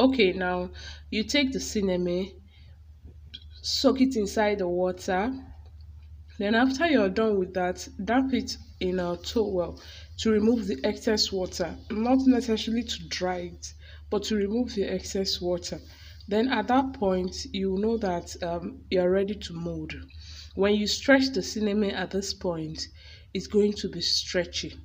Okay, now you take the cinnamon, soak it inside the water. Then after you're done with that, damp it in a towel to remove the excess water, not necessarily to dry it, but to remove the excess water. Then at that point, you know that you're ready to mold. When you stretch the cinnamon at this point, it's going to be stretchy,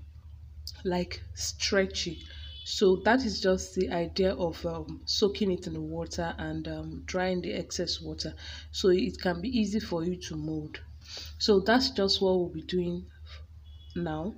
like stretchy. So that is just the idea of soaking it in the water and drying the excess water, so it can be easy for you to mold. So that's just what we'll be doing now.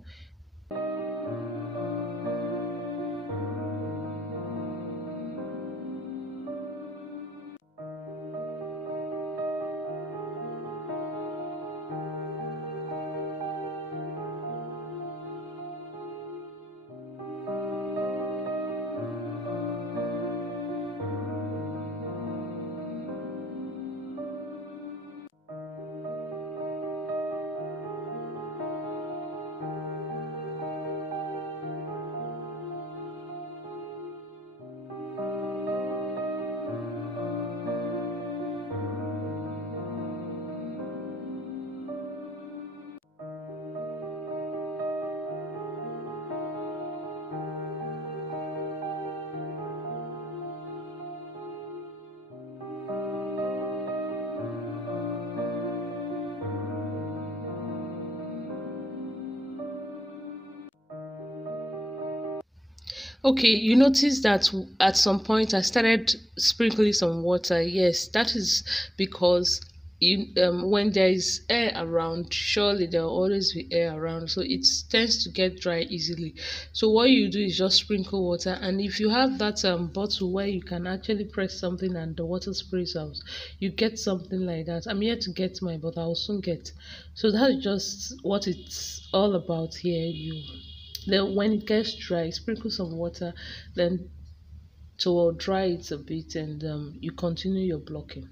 Okay, you notice that at some point I started sprinkling some water. Yes, that is because when there is air around, surely there will always be air around, so it tends to get dry easily. So what you do is just sprinkle water, and if you have that bottle where you can actually press something and the water sprays out, you get something like that. I'm yet to get mine, but I'll soon get. So that's just what it's all about here. Then when it gets dry, sprinkle some water, then to dry it a bit, and you continue your blocking.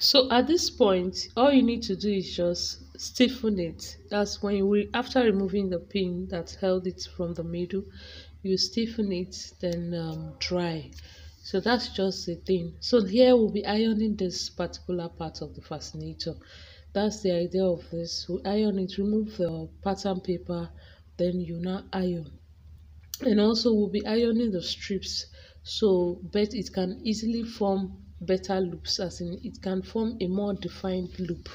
So at this point, all you need to do is just stiffen it. That's when after removing the pin that held it from the middle, you stiffen it, then dry. So that's just the thing. So here we'll be ironing this particular part of the fascinator. That's the idea of this. We iron it, remove the pattern paper, then you now iron. And also we'll be ironing the strips, so but it can easily form better loops, as in it can form a more defined loop.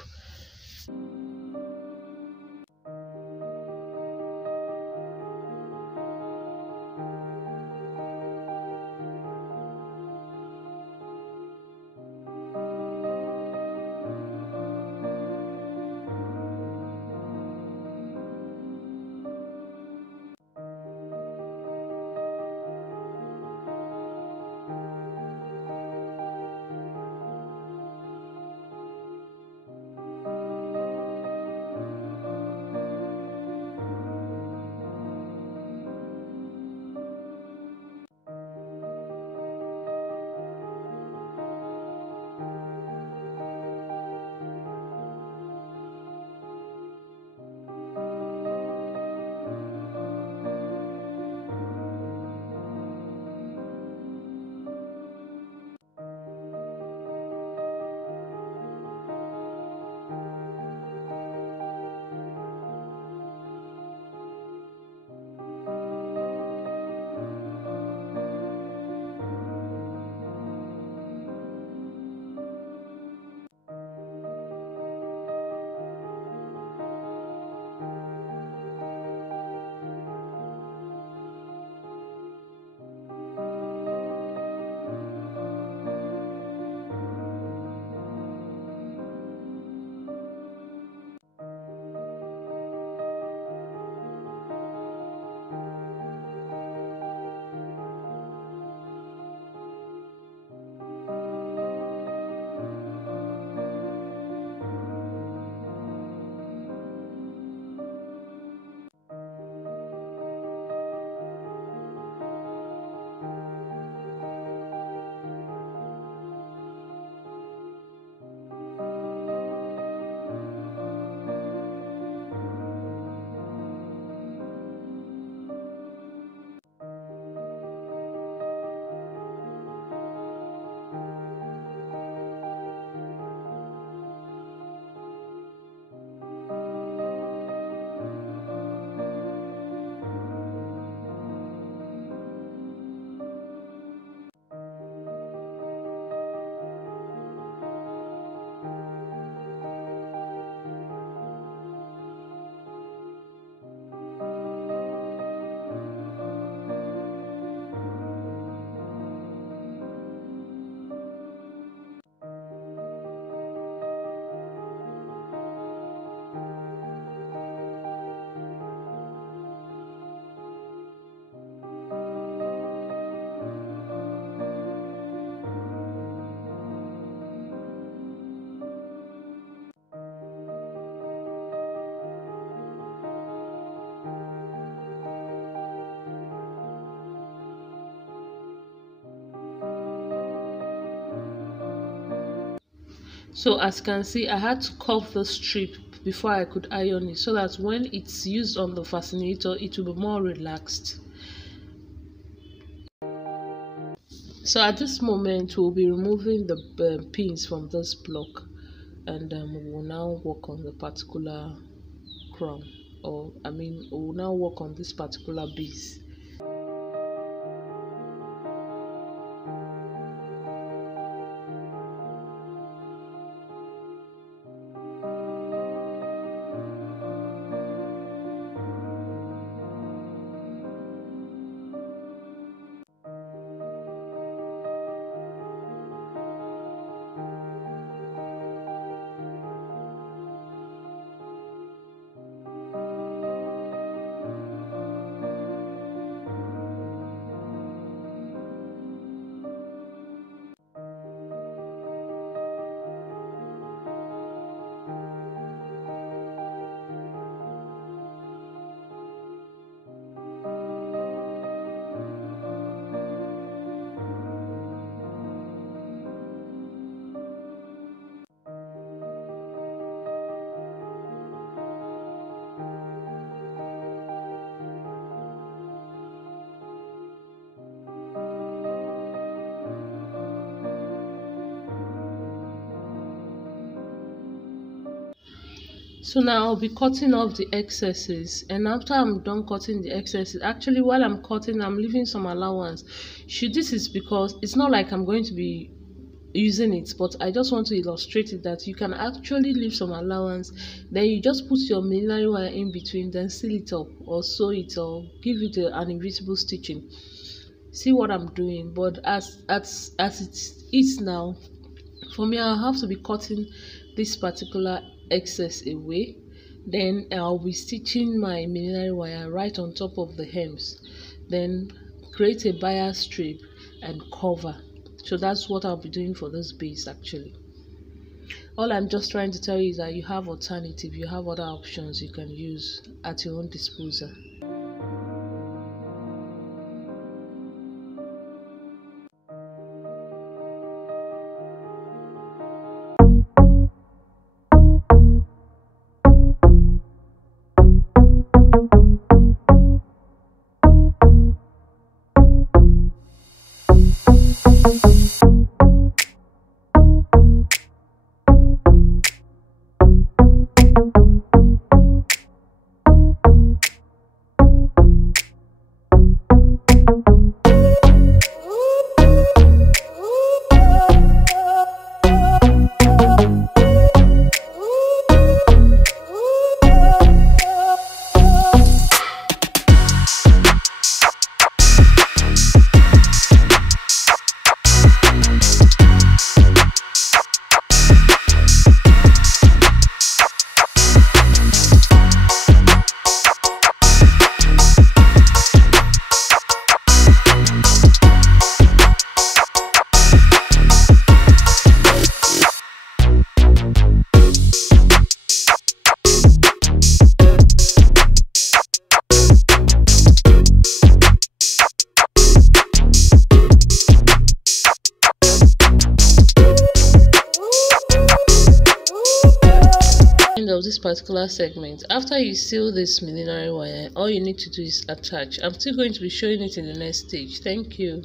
So as you can see, I had to curve the strip before I could iron it, so that when it's used on the fascinator, it will be more relaxed. So at this moment, we'll be removing the pins from this block, and we will now work on the particular crown, or I mean, we will now work on this particular base. So now I'll be cutting off the excesses, and after I'm done cutting the excesses, actually while I'm cutting, I'm leaving some allowance. This is because it's not like I'm going to be using it, but I just want to illustrate it that you can actually leave some allowance. Then you just put your millinery wire in between, then seal it up or sew it or give it an invisible stitching. See what I'm doing? But as it is now, for me, I'll have to be cutting this particular excess away. Then I'll be stitching my millinery wire right on top of the hems, then create a bias strip and cover. So that's what I'll be doing for this base. Actually, all I'm just trying to tell you is that you have alternative, you have other options you can use at your own disposal. Of this particular segment, after you seal this millinery wire, all you need to do is attach. I'm still going to be showing it in the next stage. Thank you.